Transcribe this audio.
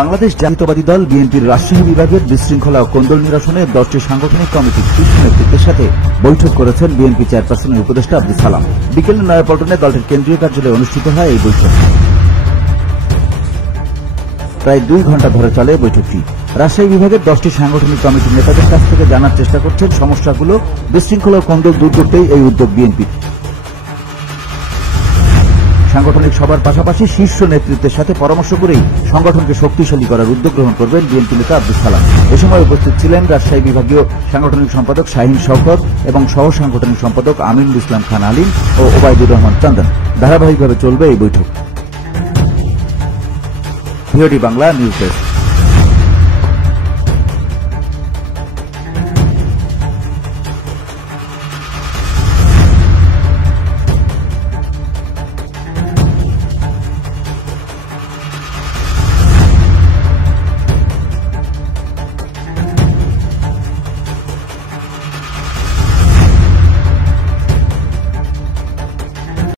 বাংলাদেশ জাতীয়তাবাদী দল বিএনপির রাজশাহী বিভাগের বিশৃঙ্খলা ও কোন্দল নিরসনে 10টি সাংগঠনিক কমিটির শীর্ষ নেতৃত্বের সাথে বৈঠক করেছেন বিএনপি চেয়ারপারসনের উপদেষ্টা আব্দুল সালাম। বিকেলে নয়াপল্টনে দলটির কেন্দ্রীয় কার্যালয়ে অনুষ্ঠিত হয় এই বৈঠক। প্রায় 2 ঘণ্টা ধরে চলে বৈঠকটি। রাজশাহী বিভাগের 10টি সাংগঠনিক কমিটির নেতাদের কাছ থেকে জানার চেষ্টা করছেন সমস্যাগুলো, বিশৃঙ্খলা ও কোন্দল দূর করতেই এই উদ্যোগ বিএনপির। সাংগঠনিক সভার পাশাপাশি শীর্ষ নেতৃত্বের সাথে পরামর্শ করেই সংগঠনকে শক্তিশালী করার উদ্যোগ গ্রহণ করবেন বিএনপি নেতা আব্দুল সালাম। এ সময় উপস্থিত ছিলেন রাজশাহী বিভাগীয় সাংগঠনিক সম্পাদক শাহীন শওকত এবং সহ সাংগঠনিক সম্পাদক আমিনুল ইসলাম খান আলীম ও ওবায়দুর রহমান চন্দন। ধারাবাহিকভাবে চলবে এই বৈঠক। VOD Bangla news desk.